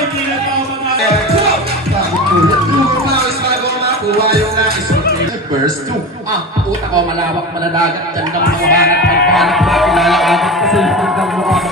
Hindi na tama na. Verse 2. Puta ko, malawak, maladagat, dyan lang mga banat, magpahanap, makilala, agad, kasi hanggang mukha mo.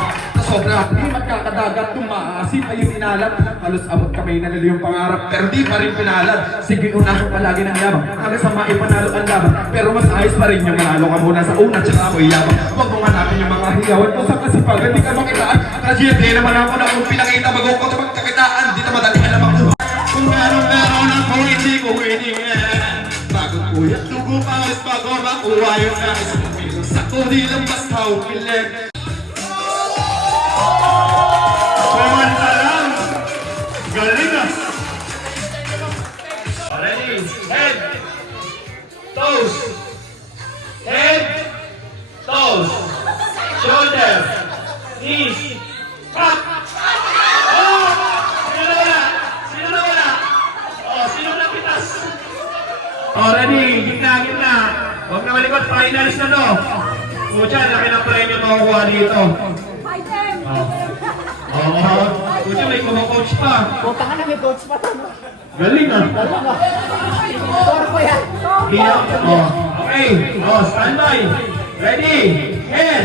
Sobra, di magkakadagat, tumaasip ay yung inalat. Halos abot kamay na nila yung pangarap, pero di pa rin pinalad. Sige, unahan palagi ng yabang, hanggang sa maipanalo ang laban. Pero mas ayos pa rin yung manalo ka muna sa una, tsaka ako'y yabang. Huwag mong hanapin yung mga hiyawan ko sa kasipagan, di ka makitaan. Kasi hindi naman ako na kung pinakita, bago ko sa magkakitaan, di na madali alam ako. Kung meron ako, hindi ko hiningan. Bagong kuya, dugo pawis bago makuha yung nais. Sa kudi lang basta umilig. Samantalang, galing ah. Ready? Head, toes, head, toes, shoulder, knees, up. Oh! Sino na wala? Sino na wala? Oh, sino na pitas? Oh, ready? Gitna. Huwag na malikot, finals na to. So dyan, laki ng premium makukuha dito. Oo. Kuya, may kumakoach pa. Puta ka na, may coach pa to. Galing ah. Torpo yan. Biyak. Oh. Okay. Oh, standby. Ready. Head.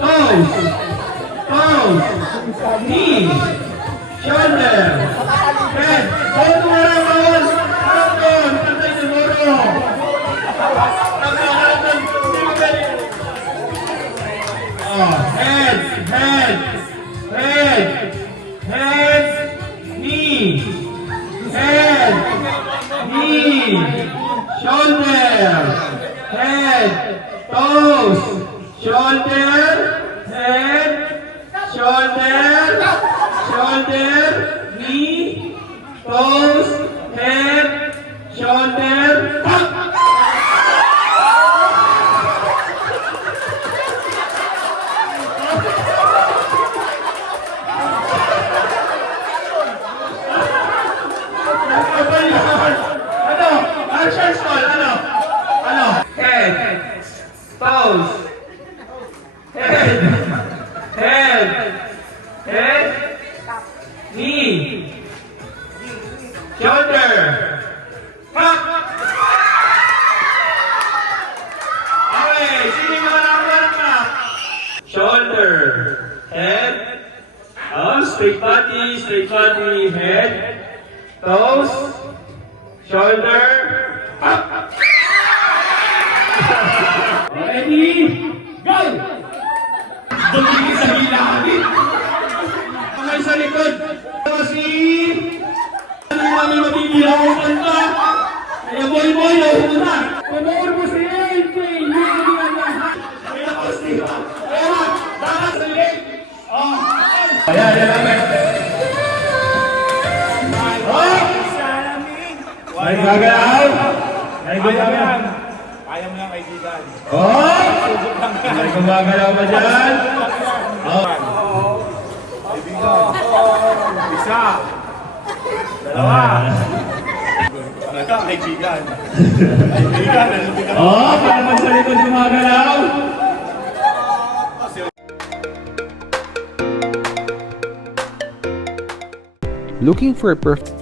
Toes. Knee. Shoulder. Head. Hold mo na bawal. Harap doon. Pantay siguro. Oh, head, knee, shoulder, head, toes, shoulder, knee, toes, head, shoulder, up. Action stall, ano? Head, toes, head, knee, shoulder, up. Okay, sino yung mga nakakuha na? Shoulder, head, straight body, head, toes, shoulder, up. Ready? Go! Dumigil sa hilahin. Kamay sa likod. Kasi ano namin mabibira ko kanta. Kaya boy, lalo na. Pamor mo sa AK. Hindi ko lahat. Kaya ako siya. Kaya dapat sa leg. Ayan, namin. May gagalaw? May gagalaw? Kaya mo lang kaibigan. May gumagalaw ba dyan? Isa. Dalawa. Kaibigan. Para man sa likod gumagalaw? Looking for a perfect